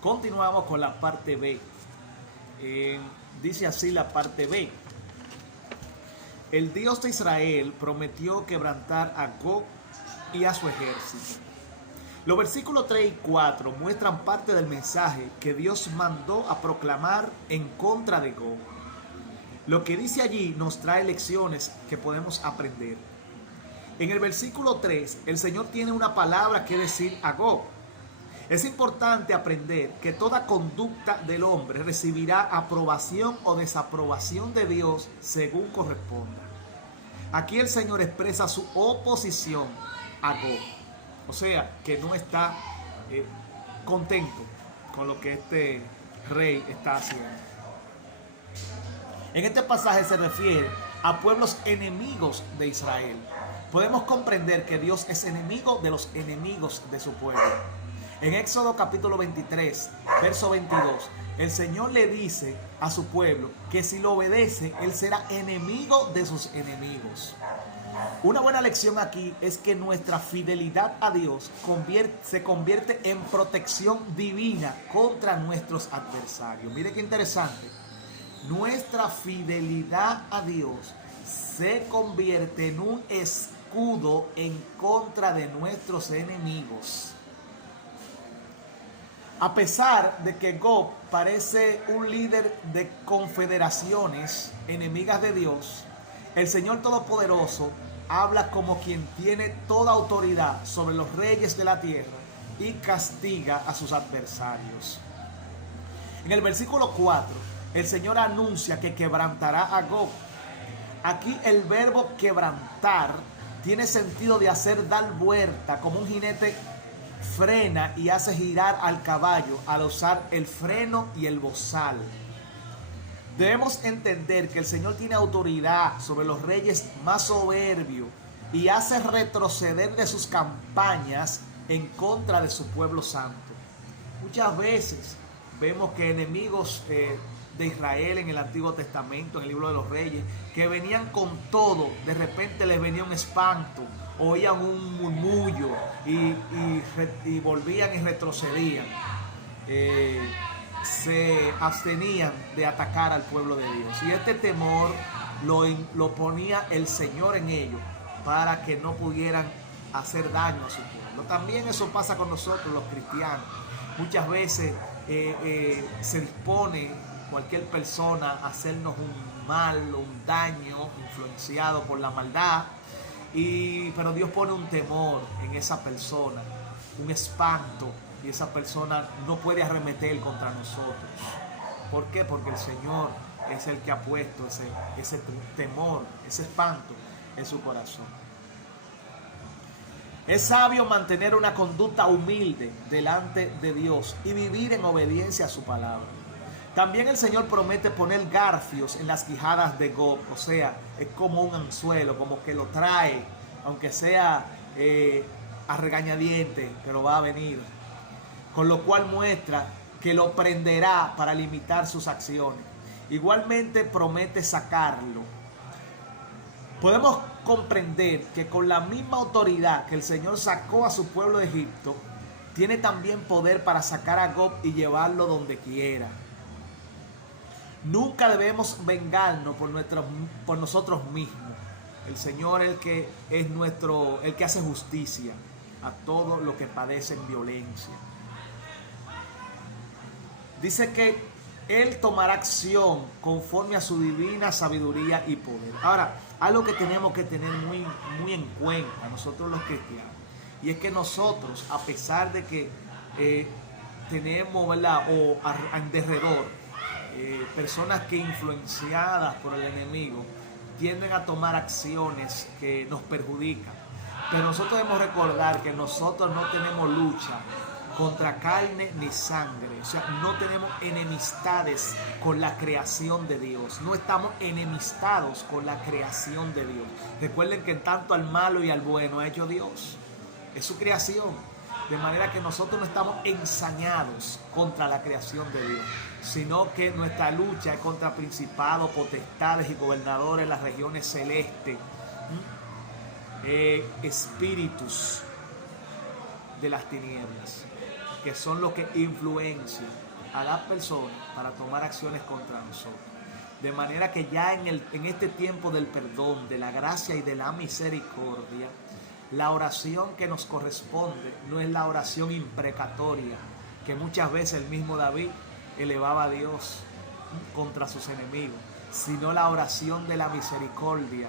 Continuamos con la parte B. Dice así la parte B. El Dios de Israel prometió quebrantar a Gog y a su ejército. Los versículos 3 y 4 muestran parte del mensaje que Dios mandó a proclamar en contra de Gog. Lo que dice allí nos trae lecciones que podemos aprender. En el versículo 3, el Señor tiene una palabra que decir a Gog. Es importante aprender que toda conducta del hombre recibirá aprobación o desaprobación de Dios según corresponda. Aquí el Señor expresa su oposición a Gog. O sea, que no está contento con lo que este rey está haciendo. En este pasaje se refiere a pueblos enemigos de Israel. Podemos comprender que Dios es enemigo de los enemigos de su pueblo. En Éxodo capítulo 23, verso 22, el Señor le dice a su pueblo que si lo obedece, Él será enemigo de sus enemigos. Una buena lección aquí es que nuestra fidelidad a Dios se convierte en protección divina contra nuestros adversarios. Mire qué interesante. Nuestra fidelidad a Dios se convierte en un escudo en contra de nuestros enemigos. A pesar de que Gog parece un líder de confederaciones enemigas de Dios, el Señor Todopoderoso habla como quien tiene toda autoridad sobre los reyes de la tierra y castiga a sus adversarios. En el versículo 4, el Señor anuncia que quebrantará a Gog. Aquí el verbo quebrantar tiene sentido de hacer dar vuelta, como un jinete frena y hace girar al caballo al usar el freno y el bozal. Debemos entender que el Señor tiene autoridad sobre los reyes más soberbios y hace retroceder de sus campañas en contra de su pueblo santo. Muchas veces vemos que enemigos de Israel en el Antiguo Testamento, en el libro de los Reyes, que venían con todo, de repente les venía un espanto, oían un murmullo y volvían y retrocedían. Se abstenían de atacar al pueblo de Dios. Y este temor lo ponía el Señor en ellos para que no pudieran hacer daño a su pueblo. También eso pasa con nosotros los cristianos. Muchas veces se dispone cualquier persona a hacernos un mal, un daño, influenciado por la maldad. Pero Dios pone un temor en esa persona, un espanto, y esa persona no puede arremeter contra nosotros. ¿Por qué? Porque el Señor es el que ha puesto ese temor, ese espanto en su corazón. Es sabio mantener una conducta humilde delante de Dios y vivir en obediencia a su palabra. También el Señor promete poner garfios en las quijadas de Gog, o sea, es como un anzuelo, como que lo trae, aunque sea a regañadientes, pero va a venir. Con lo cual muestra que lo prenderá para limitar sus acciones. Igualmente promete sacarlo. Podemos comprender que con la misma autoridad que el Señor sacó a su pueblo de Egipto, tiene también poder para sacar a Gog y llevarlo donde quiera. Nunca debemos vengarnos por nosotros mismos. El Señor es el que es el que hace justicia a todos los que padecen violencia. Dice que Él tomará acción conforme a su divina sabiduría y poder. Ahora, algo que tenemos que tener muy, muy en cuenta nosotros los cristianos, y es que nosotros, a pesar de que tenemos, ¿verdad?, o en derredor, personas que influenciadas por el enemigo tienden a tomar acciones que nos perjudican, pero nosotros debemos recordar que nosotros no tenemos lucha contra carne ni sangre. O sea, no tenemos enemistades con la creación de Dios. No estamos enemistados con la creación de Dios. Recuerden que tanto al malo y al bueno ha hecho Dios. Es su creación. De manera que nosotros no estamos ensañados contra la creación de Dios, sino que nuestra lucha es contra principados, potestades y gobernadores de las regiones celestes, espíritus de las tinieblas. que son los que influencian a las personas para tomar acciones contra nosotros. De manera que ya en este tiempo del perdón, de la gracia y de la misericordia, la oración que nos corresponde no es la oración imprecatoria que muchas veces el mismo David elevaba a Dios contra sus enemigos, sino la oración de la misericordia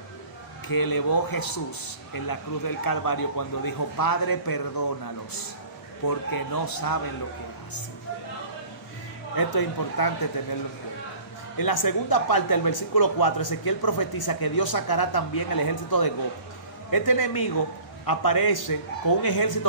que elevó Jesús en la cruz del Calvario cuando dijo: Padre, perdónalos, porque no saben lo que hacen. Esto es importante tenerlo en cuenta. En la segunda parte del versículo 4, Ezequiel profetiza que Dios sacará también el ejército de Gog. Este enemigo aparece con un ejército